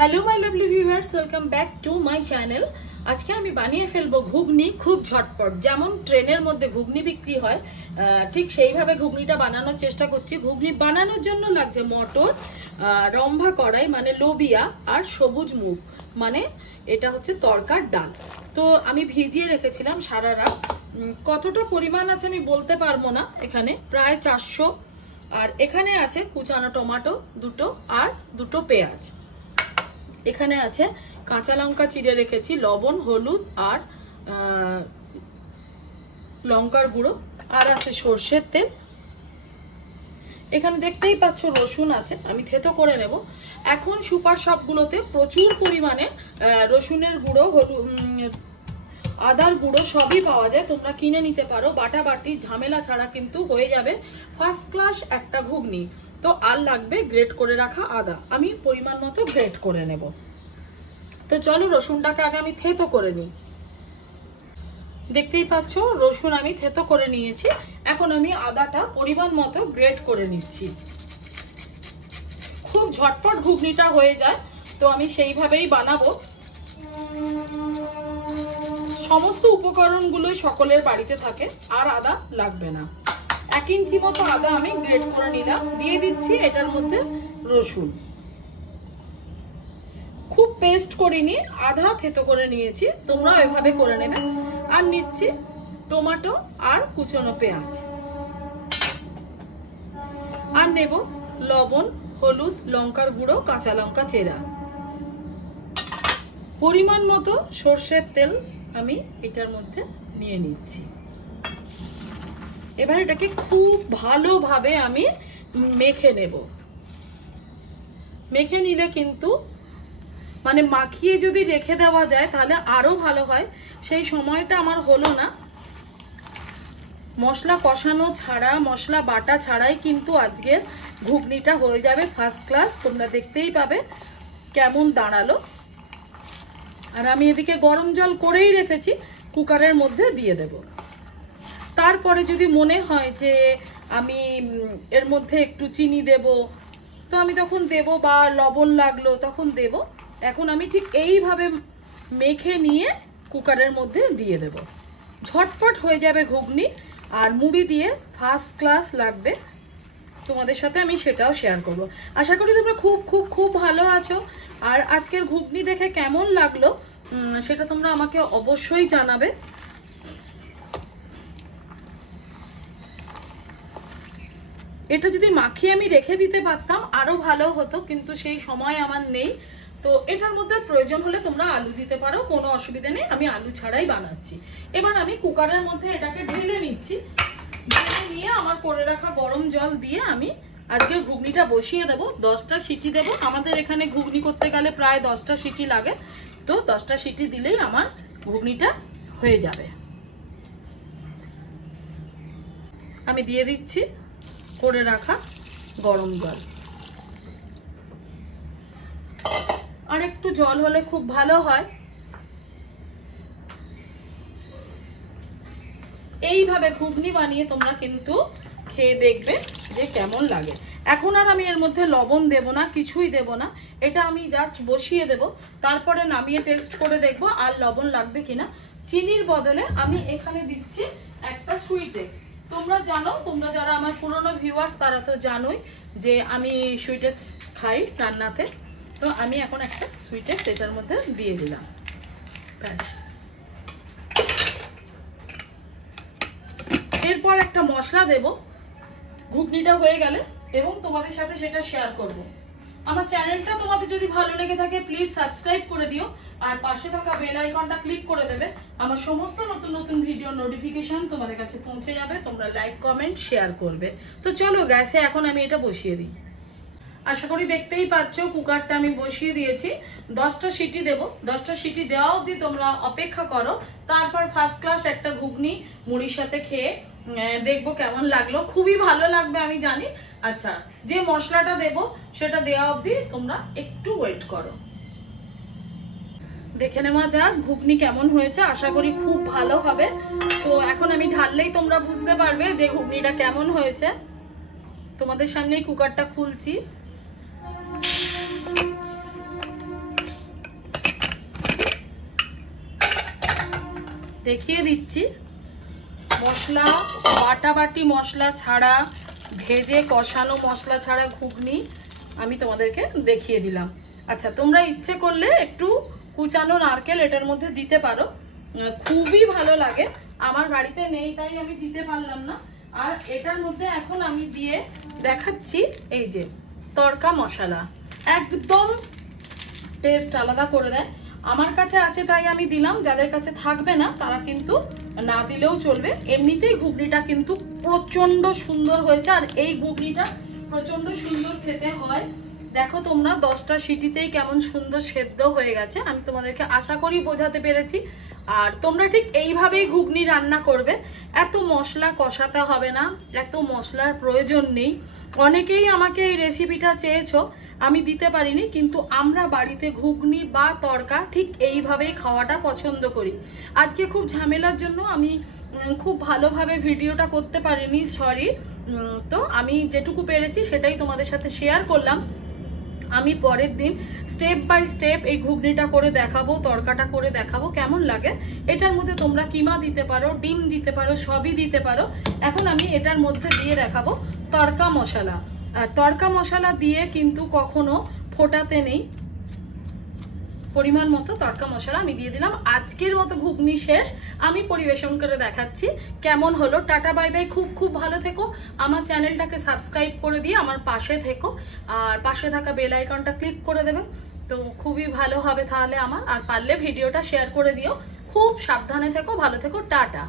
Hello my lovely viewers, welcome back to my channel. আজকে আমি বানিয়ে ফেলবো ঘুগনি খুব ঝটপট। যেমন ট্রেনের মধ্যে ঘুগনি বিক্রি হয় ঠিক সেইভাবে ঘুগনিটা বানানোর চেষ্টা করছি। ঘুগনি বানানোর জন্য লাগছে মটর, রম্ভা কড়াই মানে লোবিয়া, আর সবুজ মুগ মানে এটা হচ্ছে তরকার ডাল। তো আমি ভিজিয়ে রেখেছিলাম সারা রাত। কতটা পরিমাণ আছে আমি বলতে পারবো না, এখানে প্রায় 400। আর এখানে আছে কুচানো টমেটো দুটো আর দুটো পেঁয়াজ। এখানে আছে কাঁচা লঙ্কা চিড়ে রেখেছি, লবণ, হলুদ আর লঙ্কার গুঁড়ো, আর আছে সর্ষের তেল। এখানে দেখতেই পাচ্ছ রসুন আছে, আমি থেতো করে নেব। এখন সুপার শপগুলোতে প্রচুর পরিমাণে রসুনের গুঁড়ো, আদার গুঁড়ো সবই পাওয়া যায়, তোমরা কিনে নিতে পারো। বাটাবাটি ঝামেলা ছাড়া কিন্তু হয়ে যাবে ফার্স্ট ক্লাস একটা ঘুগনি। তো আর লাগবে গ্রেট করে রাখা আদা, আমি পরিমাণ মতো গ্রেট করে নেব। তো চলো রসুনটাকে আগে আমি থেতো করে নিই। দেখতেই পাচ্ছ রসুন আমি থেতো করে নিয়েছি। এখন আমি আদাটা পরিমাণ মতো গ্রেট করে নিচ্ছি। খুব ঝটপট ঘুগনিটা হয়ে যায়, তো আমি সেইভাবেই বানাবো। সমস্ত উপকরণগুলো সকলের বাড়িতে থাকে, আর আদা লাগবে না। 1 ইঞ্চি মতো আদা আমি গ্রেট করে নিলাম, দিয়ে দিচ্ছি এটার মধ্যে রসুন। খুব পেস্ট করিনি, আধা থেতো করে নিয়েছি, তোমরা এভাবে করে নেবে। আর নিচ্ছি টমেটো আর কুচনো পেঁয়াজ, আর নেব লবণ, হলুদ, লঙ্কার গুঁড়ো, কাঁচা লঙ্কা চেরা, পরিমাণ মতো সর্ষের তেল আমি এটার মধ্যে নিয়ে নিচ্ছি। এবার এটাকে খুব ভালোভাবে আমি মেখে নেব। মেখে নিলে কিন্তু মানে মাখিয়ে যদি রেখে দেওয়া যায় তাহলে আরো ভালো হয়, সেই সময়টা আমার হলো না। মশলা কষানো ছাড়া, মশলা বাটা ছাড়াই কিন্তু আজকের ঘুগনিটা হয়ে যাবে ফার্স্ট ক্লাস। তোমরা দেখতেই পাবে কেমন দাঁড়ালো। আর আমি এদিকে গরম জল করেই রেখেছি, কুকারের মধ্যে দিয়ে দেব। তারপরে যদি মনে হয় যে আমি এর মধ্যে একটু চিনি দেব, তো আমি তখন দেব, বা লবণ লাগলো তখন দেব। এখন আমি ঠিক এইভাবে মেখে নিয়ে কুকারের মধ্যে দিয়ে দেব। ঝটপট হয়ে যাবে ঘুগনি, আর মুড়ি দিয়ে ফার্স্ট ক্লাস লাগবে। তোমাদের সাথে আমি সেটাও শেয়ার করব। আশা করি তোমরা খুব খুব খুব ভালো আছো। আর আজকের ঘুগনি দেখে কেমন লাগলো সেটা তোমরা আমাকে অবশ্যই জানাবে। এটা যদি মাখিয়ে আমি রেখে দিতে পারতাম আরো ভালো হতো, কিন্তু সেই সময় আমার নেই। তো এটার মধ্যে প্রয়োজন হলে তোমরা আলু দিতে পারো, কোনো অসুবিধা নেই, আমি আলু ছাড়াই বানাচ্ছি। এবার আমি কুকারের মধ্যে এটাকে ঢেলে নিচ্ছি। ঢেলে নিয়ে আমার করে রাখা গরম জল দিয়ে আমি আজকের ঘুগনিটা বসিয়ে দেবো। 10টা সিটি দেবো। আমাদের এখানে ঘুগনি করতে গেলে প্রায় 10টা সিটি লাগে, তো 10টা সিটি দিলেই আমার ঘুগনিটা হয়ে যাবে। আমি দিয়ে দিচ্ছি করে রাখা গরম জল। আর একটু জল হলে খুব ভালো হয়। এইভাবে ঘুগনি বানিয়ে তোমরা কিন্তু খেয়ে দেখবে যে কেমন লাগে। এখন আর আমি এর মধ্যে লবণ দেব না, কিছুই দেব না। এটা আমি জাস্ট বসিয়ে দেব, তারপরে নামিয়ে টেস্ট করে দেখব আর লবণ লাগবে কিনা। চিনির বদলে আমি এখানে দিচ্ছি একটা সুইটেক্স। তোমরা জানো, তোমরা যারা আমার পুরনো ভিউয়ার্স তারা তো জানোই যে আমি সুইটেক্স খাই রান্নাতে। তো আমি এখন একটা সুইটেক্স এটার মধ্যে দিয়ে দিলাম। ব্যাস। এরপর একটা মশলা দেব ঘুগনিটা হয়ে গেলে, এবং তোমাদের সাথে সেটা শেয়ার করব। আমার চ্যানেলটা তোমাদের যদি ভালো লেগে থাকে প্লিজ সাবস্ক্রাইব করে দিও, আর পাশে থাকা বেল আইকনটা ক্লিক করে দেবে। আমার সমস্ত নতুন নতুন ভিডিও নোটিফিকেশন তোমাদের কাছে পৌঁছে যাবে। তোমরা লাইক, কমেন্ট, শেয়ার করবে। তো চলো গ্যাসে এখন আমি এটা বসিয়ে দিই। আশা করি দেখতেই পাচ্ছ কুকারটা আমি বসিয়ে দিয়েছি। 10টা সিটি দেব। 10টা সিটি দেওয়া অবধি তোমরা অপেক্ষা করো। তারপর ফার্স্ট ক্লাস একটা ঘুগনি মুড়ির সাথে খেয়ে দেখবো কেমন লাগলো। খুবই ভালো লাগবে আমি জানি। আচ্ছা, যে মশলাটা দেব সেটা দেওয়া অবধি তোমরা একটু ওয়েট করো। দেখে নেওয়া যাক ঘুগনি কেমন হয়েছে। আশা করি খুব ভালো হবে। তো এখন আমি ঢাললেই তোমরা বুঝতে পারবে যে ঘুগনিটা কেমন হয়েছে। তোমাদের সামনেই কুকারটা খুলছি। দেখিয়ে দিচ্ছি। মশলা বাটাবাটি মশলা ছাড়া, ভেজে কষানো মশলা ছাড়া ঘুগনি আমি তোমাদেরকে দেখিয়ে দিলাম। আচ্ছা, তোমরা ইচ্ছে করলে একটু কুচানো নারকেল এটার মধ্যে দিতে পারো, খুবই ভালো লাগে। আমার বাড়িতে নেই তাই আমি দিতে পারলাম না। আর এটার মধ্যে এখন আমি দিয়ে দেখাচ্ছি এই যে তড়কা মশলা, একদম টেস্ট আলাদা করে দেয়। আমার কাছে আছে তাই আমি দিলাম, যাদের কাছে থাকবে না তারা কিন্তু না দিলেও চলবে। এমনিতেই ঘুগনিটা কিন্তু প্রচন্ড সুন্দর হয়েছে, আর এই ঘুগনিটা প্রচন্ড সুন্দর খেতে হয়। দেখো তোমরা 10টা সিটিতেই কেমন সুন্দর সেদ্ধ হয়ে গেছে। আমি তোমাদেরকে আশা করি বোঝাতে পেরেছি। আর তোমরা ঠিক এইভাবেই ঘুগনি রান্না করবে, এত মশলা কষাতে হবে না, এত মশলার প্রয়োজন নেই। অনেকেই আমাকে এই রেসিপিটা চেয়েছো, আমি দিতে পারিনি, কিন্তু আমরা বাড়িতে ঘুগনি বা তড়কা ঠিক এইভাবেই খাওয়াটা পছন্দ করি। আজকে খুব ঝামেলার জন্য আমি খুব ভালোভাবে ভিডিওটা করতে পারিনি, সরি। তো আমি যেটুকু পেরেছি সেটাই তোমাদের সাথে শেয়ার করলাম। আমি পরের দিন স্টেপ বাই স্টেপ এই ঘুগনিটা করে দেখাবো, তড়কাটা করে দেখাবো কেমন লাগে। এটার মধ্যে তোমরা কিমা দিতে পারো, ডিম দিতে পারো, সবই দিতে পারো। এখন আমি এটার মধ্যে দিয়ে দেখাবো তড়কা মশলা। আর তড়কা মশলা দিয়ে কিন্তু কখনো ফোটাতে নেই। পরিমাণ মতো তড়কা মশলা আমি দিয়ে দিলাম। আজকের মতো ঘুগনি শেষ, আমি পরিবেশন করে দেখাচ্ছি কেমন হলো। টাটা বাই বাই, খুব খুব ভালো থেকো। আমার চ্যানেলটাকে সাবস্ক্রাইব করে দিয়ে আমার পাশে থেকো, আর পাশে থাকা বেল আইকনটা ক্লিক করে দেবে, তো খুবই ভালো হবে তাহলে আমার। আর পারলে ভিডিওটা শেয়ার করে দিও। খুব সাবধানে থেকো, ভালো থেকো, টাটা।